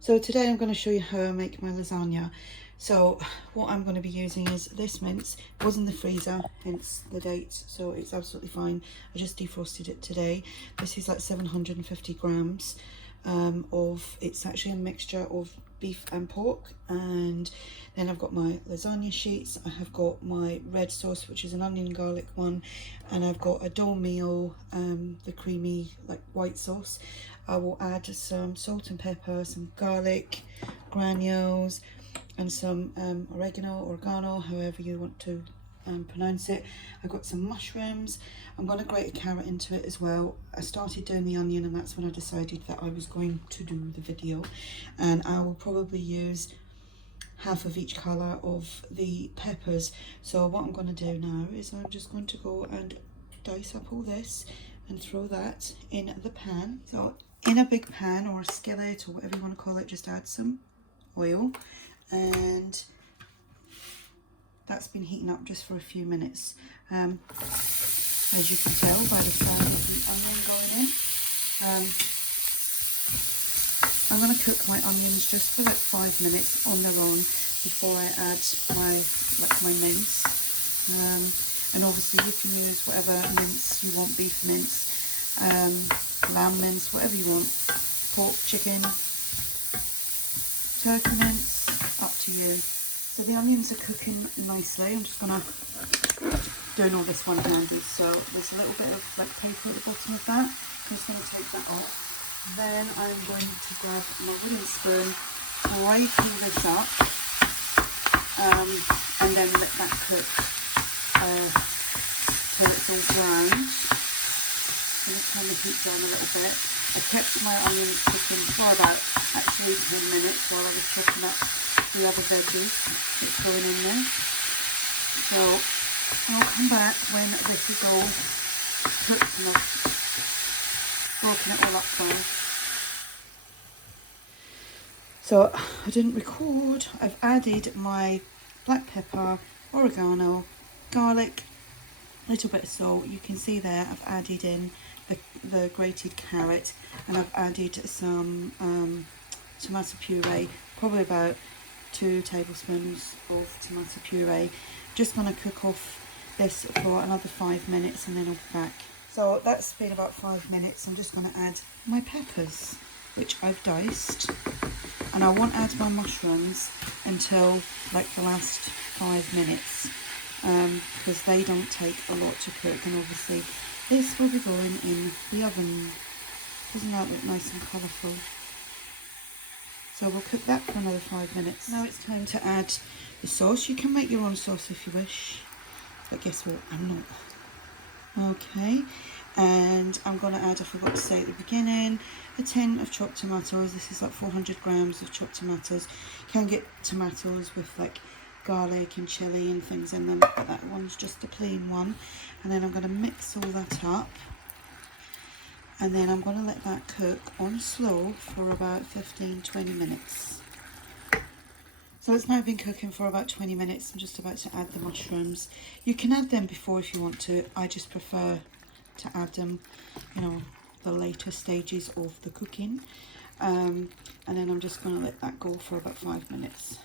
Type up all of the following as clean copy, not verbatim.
So today I'm going to show you how I make my lasagna. So what I'm going to be using is this mince. It was in the freezer, hence the date, so it's absolutely fine. I just defrosted it today. This is like 750 grams it's actually a mixture of beef and pork. And then I've got my lasagna sheets. I have got my red sauce, which is an onion garlic one, and I've got a dough meal, the creamy like white sauce. I will add some salt and pepper, some garlic granules, and some oregano, however you want to pronounce it. I've got some mushrooms. I'm going to grate a carrot into it as well. I started doing the onion, and that's when I decided that I was going to do the video. And I will probably use half of each colour of the peppers. So what I'm going to do now is I'm just going to go and dice up all this and throw that in the pan. So in a big pan or a skillet or whatever you want to call it, just add some oil, and that's been heating up just for a few minutes. As you can tell by the sound of the onion going in. I'm going to cook my onions just for like 5 minutes on their own before I add my mince. And obviously you can use whatever mince you want, beef mince, lamb mince, whatever you want, pork, chicken, turkey mince, up to you. So the onions are cooking nicely. I'm just gonna doing all this one-handed, so there's a little bit of like paper at the bottom of that. I'm just gonna take that off. Then I'm going to grab my wooden spoon, break all this up, and then let that cook till it's all brown. I'm going to turn the heat down a little bit. I kept my onions cooking for about actually 10 minutes while I was chopping up the other veggies that's going in there. So I'll come back when this is all cooked and I've broken it all up fine. So I didn't record. I've added my black pepper, oregano, garlic, a little bit of salt. You can see there I've added in the grated carrot, and I've added some tomato puree, probably about 2 tablespoons of tomato puree. Just going to cook off this for another 5 minutes and then I'll be back. So that's been about 5 minutes. I'm just going to add my peppers, which I've diced, and I won't add my mushrooms until like the last 5 minutes because they don't take a lot to cook, and obviously this will be going in the oven. Doesn't that look nice and colourful? So we'll cook that for another 5 minutes. Now it's time to add the sauce. You can make your own sauce if you wish, but guess what, I'm not. Okay, and I'm going to add, I forgot to say at the beginning, a tin of chopped tomatoes. This is like 400 grams of chopped tomatoes. You can get tomatoes with like garlic and chilli and things in them, but that one's just a plain one. And then I'm going to mix all that up, and then I'm going to let that cook on slow for about 15-20 minutes. So it's now been cooking for about 20 minutes. I'm just about to add the mushrooms. You can add them before if you want to. I just prefer to add them, you know, the later stages of the cooking. And then I'm just going to let that go for about 5 minutes.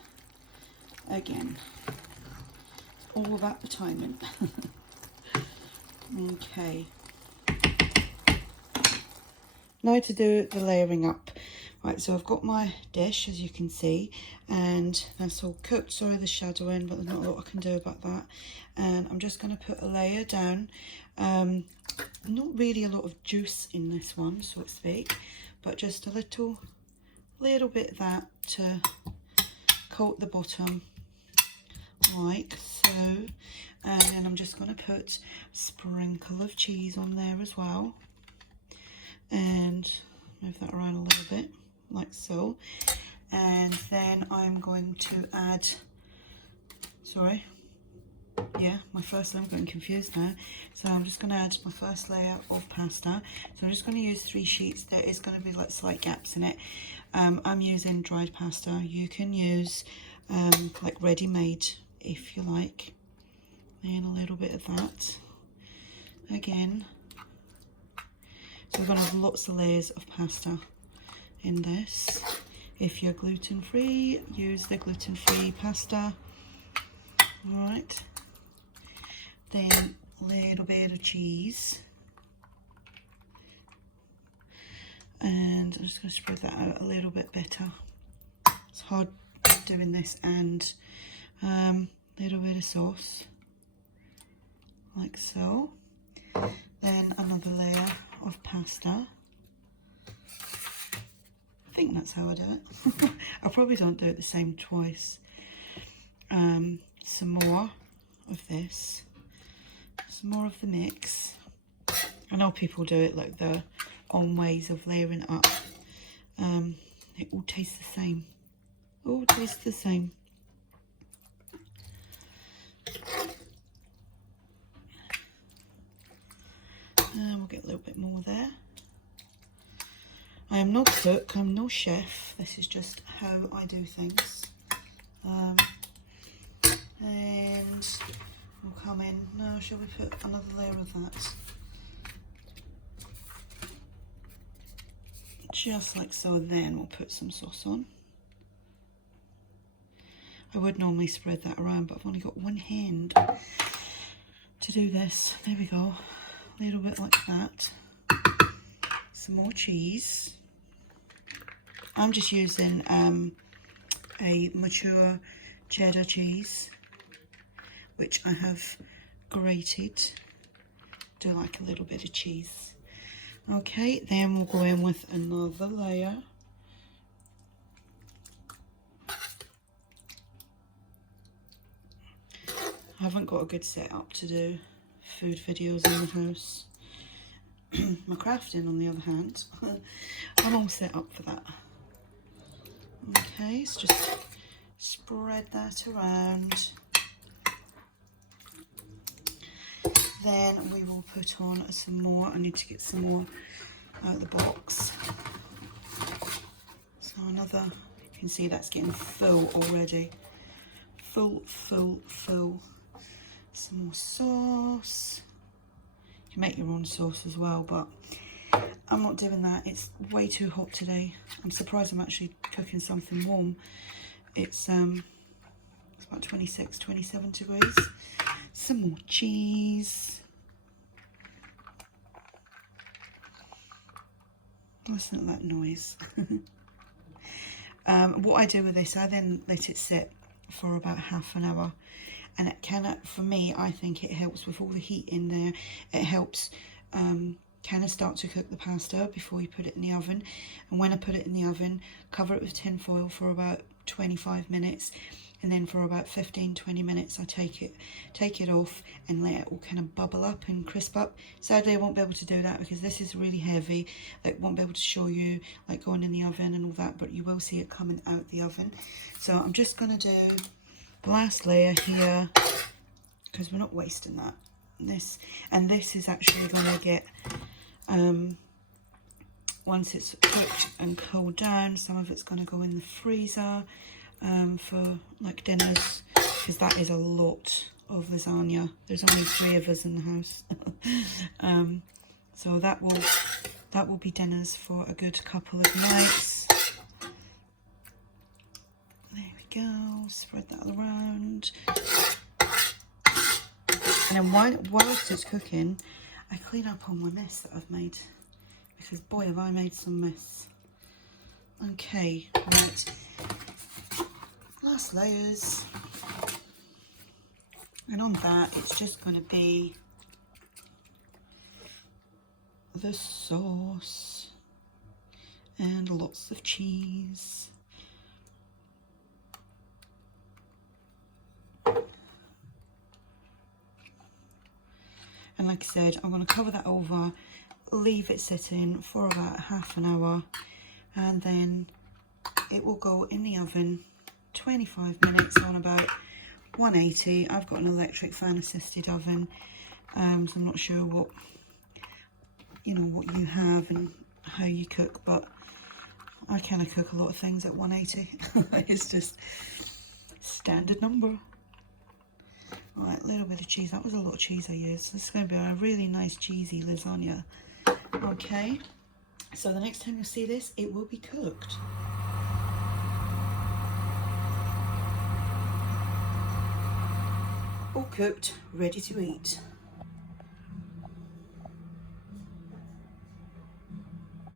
Again, it's all about the timing. Okay. Now to do the layering up. Right, so I've got my dish, as you can see, and that's all cooked. Sorry the shadowing, but there's not a lot I can do about that. And I'm just going to put a layer down. Not really a lot of juice in this one, so to speak, but just a little bit of that to coat the bottom, like so. And then I'm just going to put a sprinkle of cheese on there as well, and move that around a little bit like so. And then I'm going to add, I'm getting confused now. So I'm just going to add my first layer of pasta. So I'm just going to use 3 sheets. There is going to be like slight gaps in it. I'm using dried pasta. You can use like ready-made if you like. And a little bit of that again. So we're going to have lots of layers of pasta in this. If you're gluten-free, use the gluten-free pasta. Alright, then a little bit of cheese. And I'm just going to spread that out a little bit better. It's hard doing this, and a little bit of sauce, like so. Then another layer of pasta. I think that's how I do it. I probably don't do it the same twice. Some more of this, some more of the mix. I know people do it like their own ways of layering it up. It all tastes the same. All tastes the same. And we'll get a little bit more there. I am no cook, I'm no chef. This is just how I do things. And we'll come in. No, shall we put another layer of that? Just like so. Then we'll put some sauce on. I would normally spread that around, but I've only got one hand to do this. There we go. A little bit like that. Some more cheese. I'm just using a mature cheddar cheese, which I have grated. Do like a little bit of cheese. Okay, then we'll go in with another layer. I haven't got a good setup to do food videos in the house. My crafting, on the other hand, I'm all set up for that. Okay, so just spread that around. Then we will put on some more. I need to get some more out of the box. So another, you can see that's getting full already. Full, full, full. Some more sauce. You can make your own sauce as well, but I'm not doing that. It's way too hot today. I'm surprised I'm actually cooking something warm. It's about 26, 27 degrees. Some more cheese. Listen to that noise. What I do with this, I then let it sit for about half an hour. And it can, for me, I think it helps with all the heat in there. It helps kind of start to cook the pasta before you put it in the oven. And when I put it in the oven, cover it with tin foil for about 25 minutes. And then for about 15-20 minutes, I take it off and let it all kind of bubble up and crisp up. Sadly, I won't be able to do that because this is really heavy. I won't be able to show you like going in the oven and all that, but you will see it coming out the oven. So I'm just going to do the last layer here because we're not wasting that. This is actually going to get, once it's cooked and cooled down, some of it's going to go in the freezer. For like dinners, because that is a lot of lasagna. There's only 3 of us in the house. So that will be dinners for a good couple of nights. There we go, spread that around. And then whilst it's cooking, I clean up all my mess that I've made, because boy have I made some mess. Okay, right. Last layers, and on that it's just going to be the sauce and lots of cheese. And like I said, I'm going to cover that over, leave it sitting for about half an hour, and then it will go in the oven 25 minutes on about 180. I've got an electric fan assisted oven, so I'm not sure what you have and how you cook, but I kind of cook a lot of things at 180. It's just standard number. Alright, a little bit of cheese. That was a lot of cheese I used. This is going to be a really nice cheesy lasagna. Okay, so the next time you see this, it will be cooked. all cooked, ready to eat.